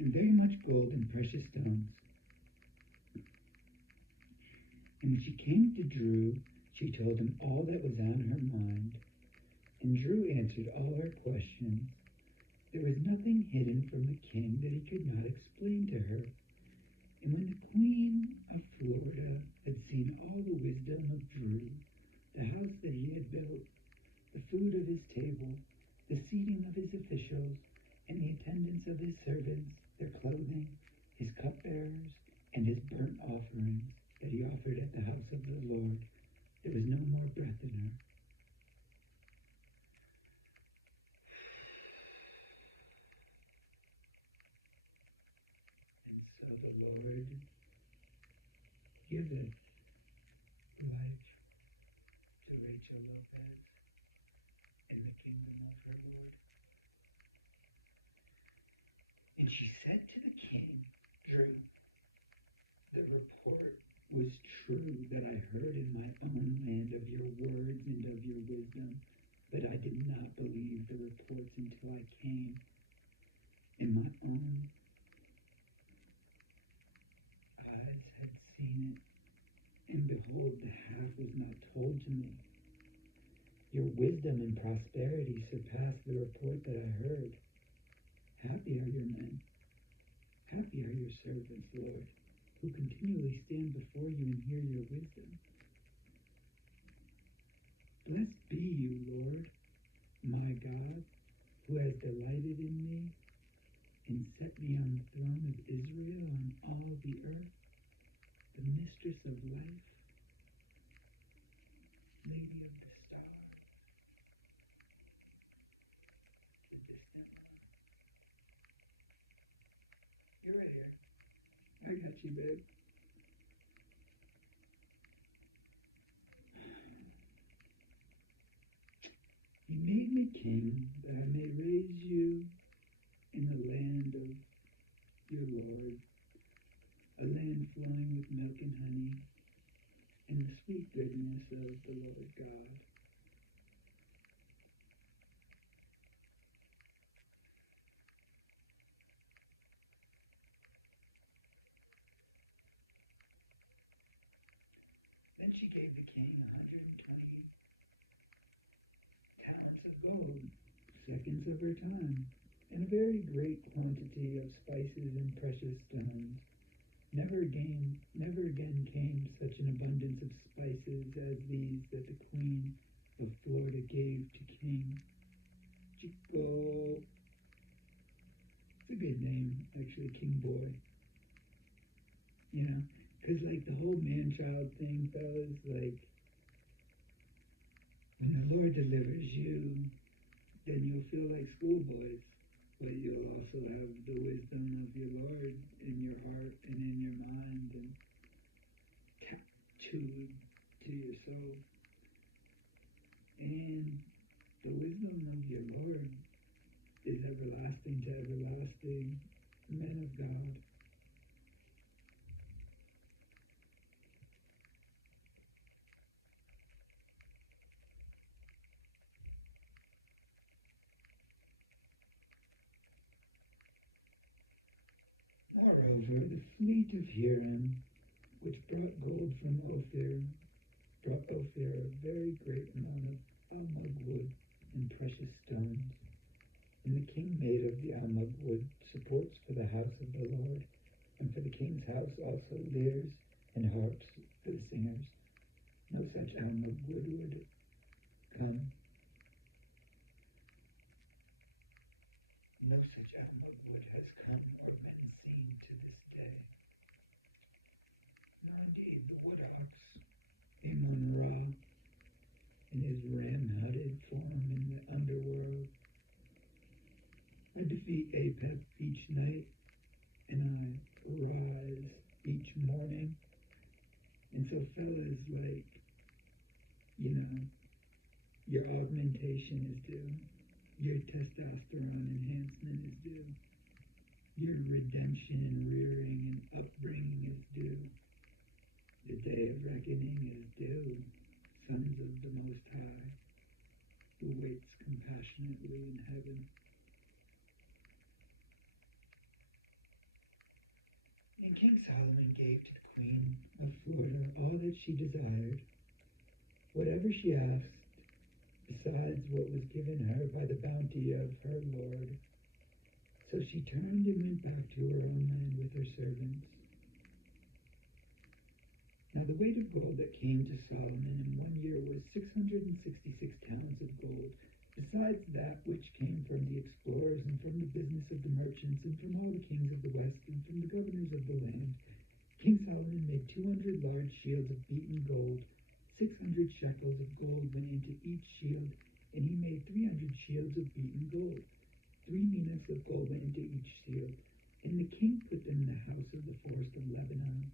and very much gold and precious stones. And when she came to Drew, she told him all that was on her mind, and Drew answered all her questions. There was nothing hidden from the king that he could not explain to her. And when the Queen of Florida had seen all the wisdom of Drew, the house that he had built, the food of his table, the seating of his officials, and the attendance of his servants, their clothing, his cupbearers, and his burnt offerings that he offered at the house of the Lord, there was no more breath in her. And so the Lord giveth life to Rachel Lopez in the kingdom of her Lord. And she said to the king, Drew, the report was true that I heard in my own land of your words and of your wisdom, but I did not believe the reports until I came. And my own eyes had seen it, and behold, the half was not told to me. Your wisdom and prosperity surpassed the report that I heard. Happy are your men, happy are your servants, Lord, who continually stand before you and hear your wisdom. Blessed be you, Lord, my God, who has delighted in me and set me on the throne of Israel and all the earth, the mistress of life, lady of the stars, the distant one. You're right here. I got you, babe. He made me king that I may raise you in the land of your Lord, a land flowing with milk and honey, and the sweet goodness of the Lord God. Then she gave the king 120 talents of gold, seconds of her time, and a very great quantity of spices and precious stones. Never again came such an abundance of spices as these that the Queen of Florida gave to King Chico. It's a good name, actually, King Boy. You know, because like the whole man-child thing, fellas, like when the Lord delivers you, then you'll feel like schoolboys, but you'll also have the wisdom of your Lord in your heart and in your mind and tattooed to your soul. And the wisdom of your Lord is everlasting to everlasting, men of God. Moreover, the fleet of Hiram, which brought gold from Ophir, brought Ophir a very great amount of almug wood and precious stones. And the king made of the almug wood supports for the house of the Lord, and for the king's house also lyres and harps for the singers. No such almug wood would come. No such almug wood has come or been seen to this day. No, indeed, the wood ox, Amon Ra, in his ram-headed form in the underworld. I defeat Apep each night, and I rise each morning. And so, fellas, like, you know, your augmentation is due. Your testosterone enhancement is due. Your redemption and rearing and upbringing is due. The day of reckoning is due. Sons of the Most High, who waits compassionately in heaven. And King Solomon gave to the Queen of Florida all that she desired, whatever she asked, besides what was given her by the bounty of her Lord. So she turned and went back to her own land with her servants. Now the weight of gold that came to Solomon in 1 year was 666 talents of gold, besides that which came from the explorers and from the business of the merchants and from all the kings of the west and from the governors of the land. King Solomon made 200 large shields of beaten gold. 600 shekels of gold went into each shield, and he made 300 shields of beaten gold. 3 minas of gold went into each shield, and the king put them in the house of the forest of Lebanon.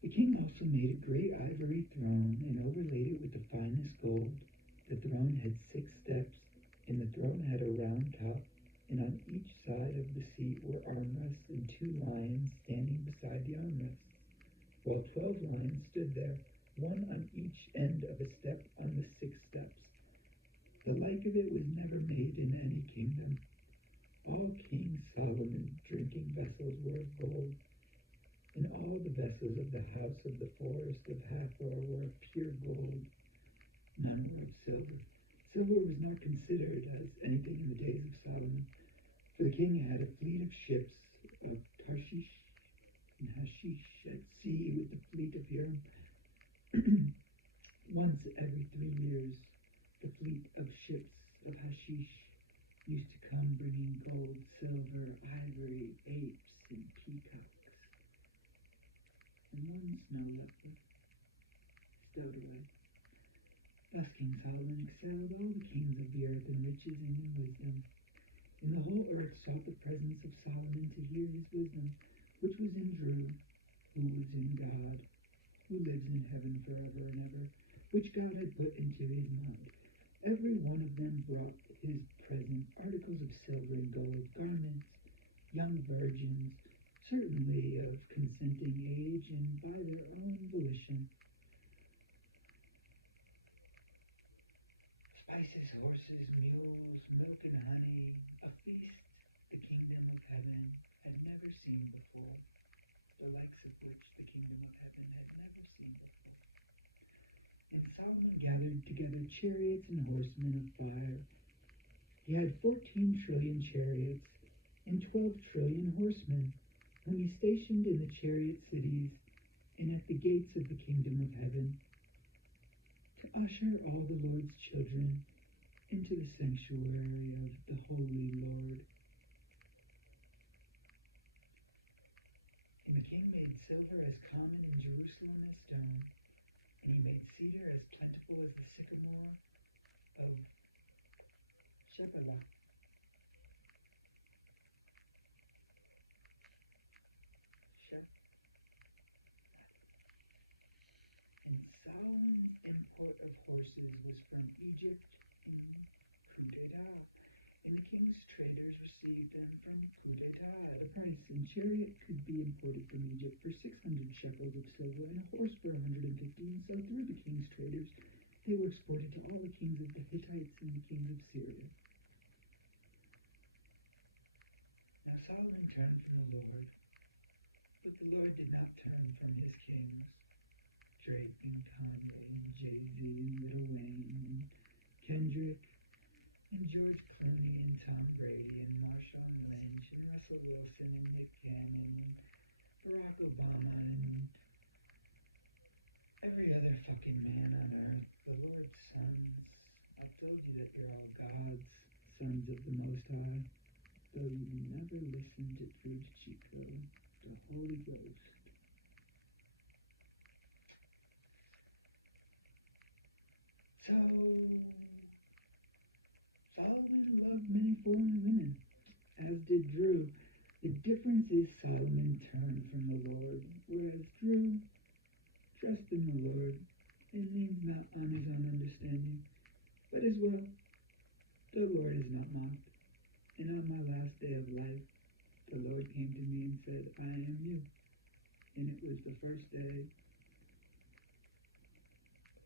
The king also made a great ivory throne and overlaid it with the finest gold. The throne had 6 steps, and the throne had a round top, and on each side of the seat were armrests and 2 lions standing beside the armrests, while 12 lions stood there, one on each end of a step on the 6 steps. The like of it was never made in any kingdom. All King Solomon's drinking vessels were of gold, and all the vessels of the house of the forest of Hathor were of pure gold. None were of silver. Silver was not considered as anything in the days of Solomon, for the king had a fleet of ships of Tarshish and Hashish at sea with the fleet of Hiram. Once every 3 years, the fleet of ships of Hashish used to come bringing gold, silver, ivory, apes, and peacocks, and one snow leopard stowed away. Thus King Solomon excelled all the kings of the earth in riches and in wisdom. And the whole earth sought the presence of Solomon to hear his wisdom, which was in Drew, who was in God, who lives in heaven forever and ever, which God had put into his mind. Every one of them brought his present articles of silver and gold, garments, young virgins, certainly of consenting age and by their own volition, spices, horses, mules, milk and honey, a feast the kingdom of heaven had never seen before, the likes of which the kingdom of heaven had never seen before. And Solomon gathered together chariots and horsemen of fire. He had 14 trillion chariots and 12 trillion horsemen, whom he stationed in the chariot cities and at the gates of the kingdom of heaven, to usher all the Lord's children into the sanctuary of the Holy Lord. And the king made silver as common in Jerusalem as stone, and he made cedar as plentiful as the sycamore of Shephelah. And Solomon's import of horses was from Egypt in Kudetah, and the king's traders received them from Kudetah at a price. And chariot could be imported from Egypt for 600 shekels of silver, and a horse for 150. And so through the king's traders they were exported to all the kings of the Hittites and the kings of Syria. Now Solomon turned from the Lord, but the Lord did not turn from his kings. Drake and Kanye and Jay-Z and Lil Wayne and Kendrick and George Clooney and Tom Brady and Marshawn Lynch and Russell Wilson and Nick Cannon and Barack Obama and every other fucking man on earth, the Lord's sons. I've told you that you're all God's sons of the Most High, though you never listened to Drew DeChico, the Holy Ghost. So, Solomon loved many foreign women, as did Drew. The difference is Solomon turned from the Lord, whereas Drew trusted in the Lord and leans not on his own understanding, but as well, the Lord is not mocked. And on my last day of life, the Lord came to me and said, I am you. And it was the first day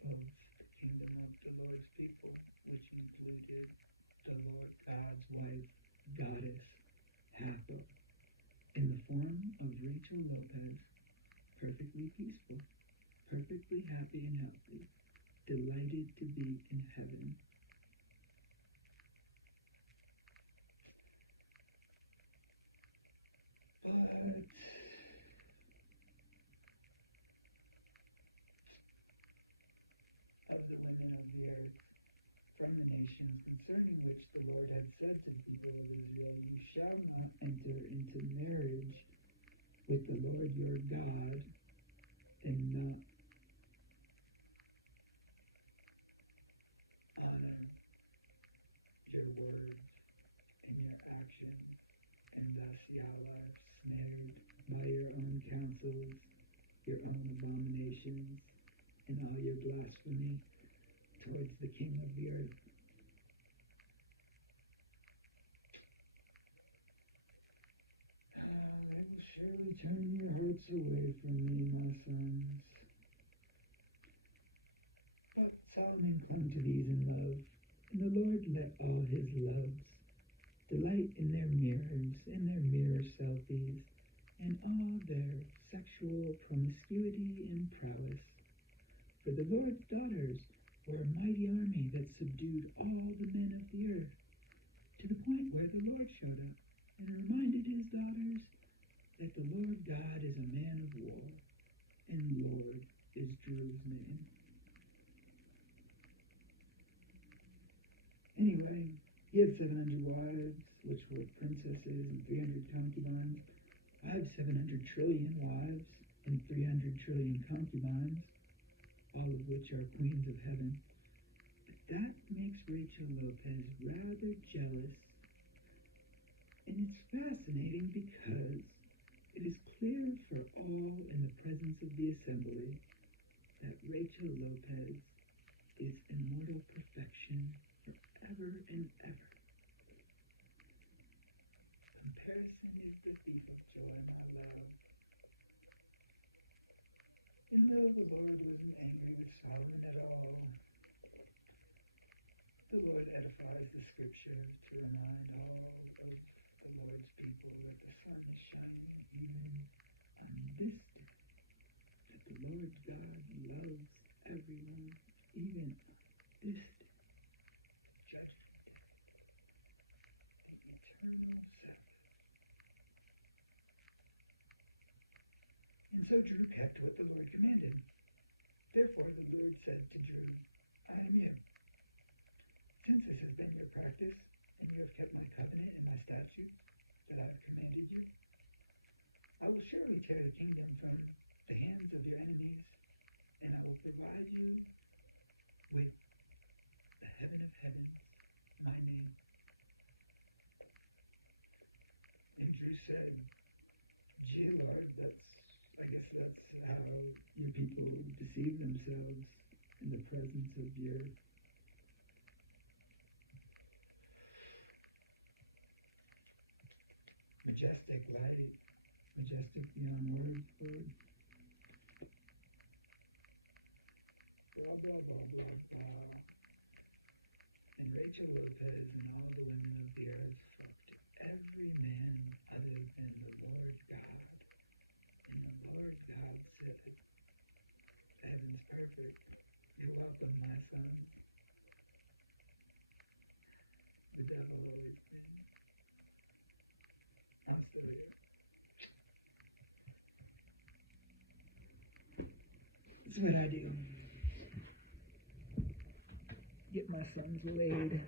of the kingdom of the Lord's people, which included the Lord God's wife, Goddess, Hathor, in the form of Rachel Lopez, perfectly peaceful, perfectly happy and healthy, delighted to be in heaven. But of the women of the earth, from the nations concerning which the Lord had said to the people of Israel, you shall not enter into marriage with the Lord your God, and not honor your words and your actions, and thus y'all are snared by your own counsels, your own abominations, and all your blasphemy towards the King of the earth. They will surely turn your hearts away from me, my sons. But Solomon clung to these in love, and the Lord let all his loves delight in their mirrors and their mirror selfies and all their sexual promiscuity and prowess. For the Lord's daughters were a mighty army that subdued all the men of the earth, to the point where the Lord showed up and reminded his daughters that the Lord God is a man of war, and Lord is Drew's name. Anyway, he had 700 wives, which were princesses, and 300 concubines. I have 700 trillion wives and 300 trillion concubines, all of which are queens of heaven. But that makes Rachel Lopez rather jealous. And it's fascinating because it is clear for all in the presence of the assembly that Rachel Lopez is immortal perfection forever and ever. Comparison is the thief of joy, my love. And though the Lord wasn't angry with Solomon at all, the Lord edifies the scripture to remind all of the Lord's people that the sun is shining even on this day, that the Lord God loves everyone, even on this day, the judgment day, the eternal Sabbath. And so Drew kept what the Lord commanded. Therefore the Lord said to Drew, I am you. Since this has been your practice, and you have kept my covenant and my statutes that I have commanded you, I will surely tear the kingdom from the hands of your enemies, and I will provide you with the heaven of heavens, my name. And Drew said, Gee, Lord, I guess that's how your people deceive themselves in the presence of your majestic light, majestic beyond words, Lord. Blah, blah, blah, blah, blah. And Rachel Lopez and all the women of the earth flocked to every man other than the Lord God. And the Lord God said, Heaven's perfect. You're welcome, my sons. The devil always wins. I'm still here. It's what I do. Get my sons laid.